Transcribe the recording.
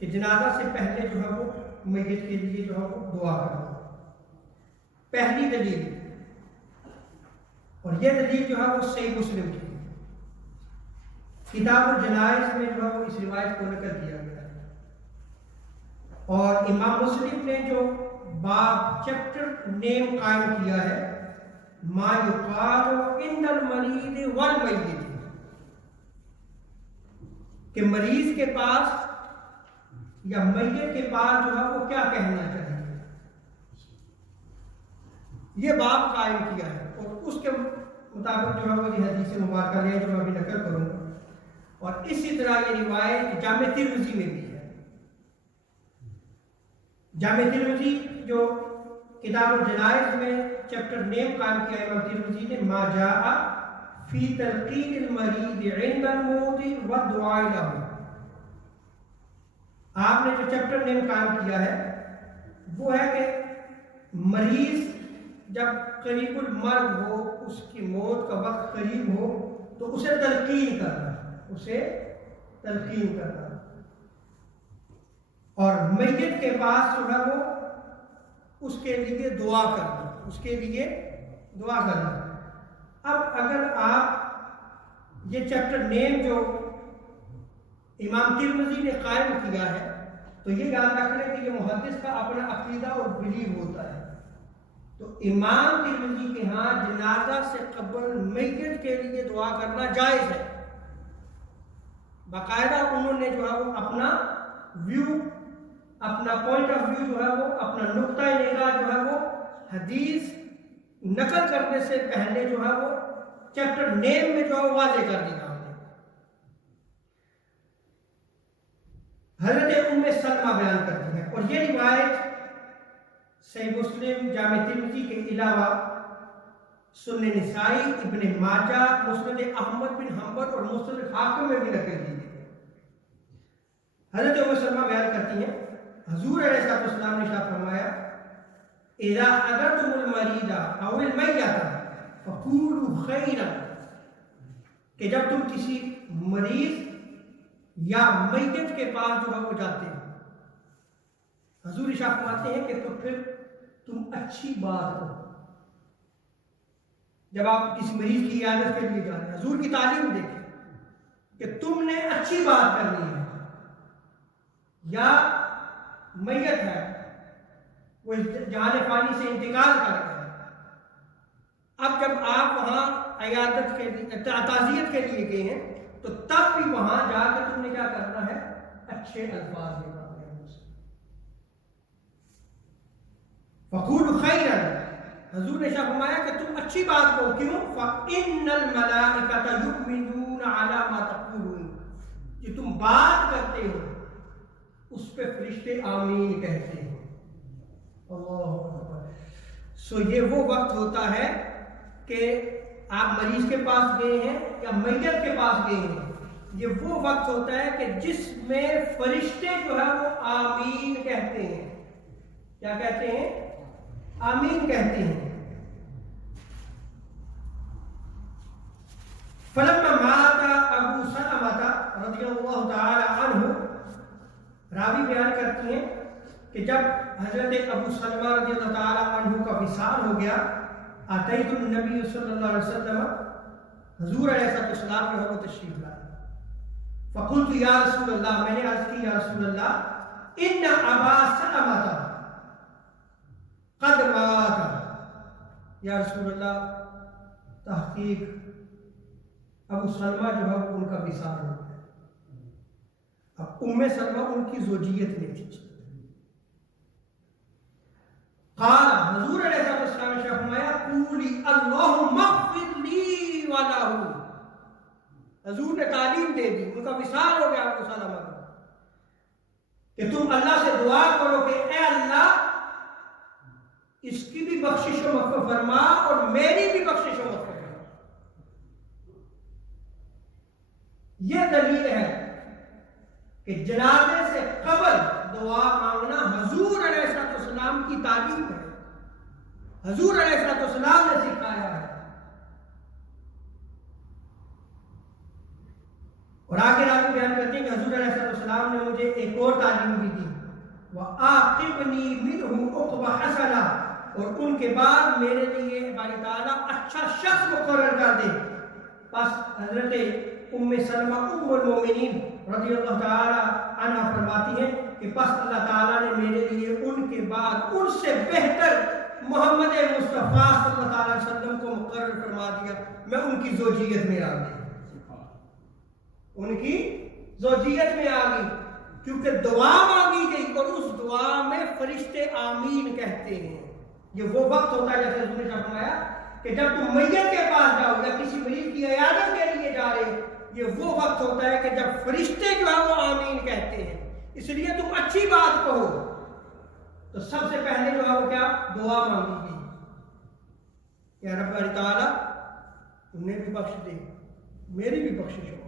کہ جنازہ سے پہلے جو ہے وہ میت کے لیے جو ہے وہ دعا کرنا. پہلی دلیل، اور یہ دلیل جو ہے وہ صحیح مسلم کی کتاب الجنائز میں جو ہے وہ اس روایت کو نقل کیا گیا ہے. اور امام مسلم نے جو باب چیپٹر نیم قائم کیا ہے ما یقال عند المریض والمیت، کہ مریض کے پاس یا میت کے پاس جو ہے وہ کیا کہنا چاہیے، یہ باب قائم کیا ہے. اور اس کے مطابق جو ہے وہ یہ حدیث مبارکہ لے جو میں ابھی نقل کروں گا. اور اسی طرح یہ روایت جامع ترمذی میں بھی ہے. جامع ترمذی جو کتاب الجنائز میں چیپٹر نیم قائم کیا امام ترمذی نے ما جاء فی تلقین المریض عند الموت والدعاء له، آپ نے جو چیپٹر نیم قائم کیا ہے وہ ہے کہ مریض جب قریب المرگ ہو، اس کی موت کا وقت قریب ہو تو اسے تلقین کرنا، اسے تلقین کرنا. اور میت کے پاس جو ہے وہ اس کے لیے دعا کرنا، اس کے لیے دعا کرنا. اب اگر آپ یہ چیپٹر نیم جو امام ترمذی نے قائم کیا ہے تو یہ یاد رکھ لیں کہ یہ محدث کا اپنا عقیدہ اور بلیو ہوتا ہے. تو امام ترمذی کے ہاں جنازہ سے قبل میت کے لیے دعا کرنا جائز ہے. باقاعدہ انہوں نے جو ہے وہ اپنا ویو، اپنا پوائنٹ آف ویو جو ہے وہ، اپنا نقطۂ نگاہ جو ہے وہ حدیث نقل کرنے سے پہلے جو ہے وہ چیپٹر نیم میں جو ہے واضح کر دیا. حضرت ام سلمہ بیان کرتی ہیں، اور یہ روایت صحیح مسلم، جامع ترمذی کے علاوہ سنن نسائی، ابن ماجہ، مسند احمد بن حنبل اور مسند حاکم میں بھی نقل کی گئی ہے. حضرت ام سلمہ بیان کرتی ہیں حضور علیہ السلام نے ارشاد فرمایا اذا حضرتم المریض او المیت فقولوا خیرا، کہ جب تم کسی مریض یا میت کے پاس جو ہے وہ جاتے ہیں، حضور ارشاد فرماتے ہیں کہ تو پھر تم اچھی بات کرو. جب آپ کسی مریض کی عیادت کے لیے جا رہے ہیں، حضور کی تعلیم دیکھیں کہ تم نے اچھی بات کرنی ہے. یا میت ہے، وہ جہان فانی سے انتقال کر گیا ہے، اب جب آپ وہاں عیادت کے لیے، تعزیت کے لیے گئے ہیں، تو تب بھی وہاں جا کے تم نے کیا کرنا ہے، اچھے الفاظ نکالنے ہیں. فقولوا خیرا، حضور نے فرمایا کہ تم اچھی بات کہو. کیوں؟ فإن الملائکۃ یؤمنون علی ما تقولون، کہ تم بات کرتے ہو اس پہ فرشتے آمین کہتے ہیں. اللہ اکبر. سو یہ وہ وقت ہوتا ہے کہ آپ مریض کے پاس گئے ہیں یا میت کے پاس گئے ہیں، یہ وہ وقت ہوتا ہے کہ جس میں فرشتے جو ہے وہ آمین کہتے ہیں. کیا کہتے ہیں؟ آمین کہتے ہیں. فلما مات ابو سلمہ رضی اللہ تعالی عنہ، راوی بیان کرتی ہیں کہ جب حضرت ابو سلمہ رضی اللہ تعالی عنہ کا وصال ہو گیا، اتیت النبی صلی اللہ علیہ وسلم، حضور علیہ السلام جو ہے وہ تشریف لائے. فقلت یا رسول اللہ، میں نے عرض کی یا رسول اللہ ان ابا سلمہ قد مات، یا رسول اللہ تحقیق ابو سلمہ جو ہے وہ ان کا وصال ہو گیا. اب ام سلمہ ان کی زوجیت میں تھی. قال، حضور علیہ السلام نے فرمایا قولی اللہم اغفر لی ولہ. حضور نے تعلیم دے دی، ان کا وصال ہو گیا ابو سلمہ کا، کہ تم اللہ سے دعا کرو کہ اے اللہ اس کی بھی بخشش و مغفرت فرما اور میری بھی بخشش و مغفرت فرما. یہ دلیل ہے کہ جنازے سے قبل دعا مانگنا حضور علیہ السلام کی تعلیم ہے، حضور علیہ السلام نے سکھایا ہے. اور آگے راوی بیان کرتے ہیں کہ حضور علیہ السلام نے مجھے ایک اور تعلیم بھی دی، وَآقِبْنِي مِنْهُ عُقْبَ حَسَنًا، اور ان کے بعد میرے لیے باری تعالیٰ اچھا شخص مقرر کر دے۔ پس حضرت ام سلمہ ام المومنین رضی اللہ تعالی عنہ فرماتی ہیں کہ پس اللہ تعالیٰ نے میرے لیے ان کے بعد ان سے بہتر محمد مصطفیٰ صلی اللہ علیہ وسلم کو مقرر فرما دیا، میں ان کی زوجیت میں آ گئی، ان کی زوجیت میں آ گئی، کیونکہ دعا مانگی گئی اور اس دعا میں فرشتے آمین کہتے ہیں۔ یہ وہ وقت ہوتا ہے جیسے حضور نے فرمایا کہ جب تم میت کے پاس جاؤ یا کسی مریض کی عیادت کے لیے جا رہے، یہ وہ وقت ہوتا ہے کہ جب فرشتے جو ہے وہ آمین کہتے ہیں۔ اس لیے تم اچھی بات کہو، تو سب سے پہلے جو ہے وہ کیا دعا مانگی گئی کہ رب تعالیٰ انہیں بھی بخش دے، میری بھی بخشش ہو۔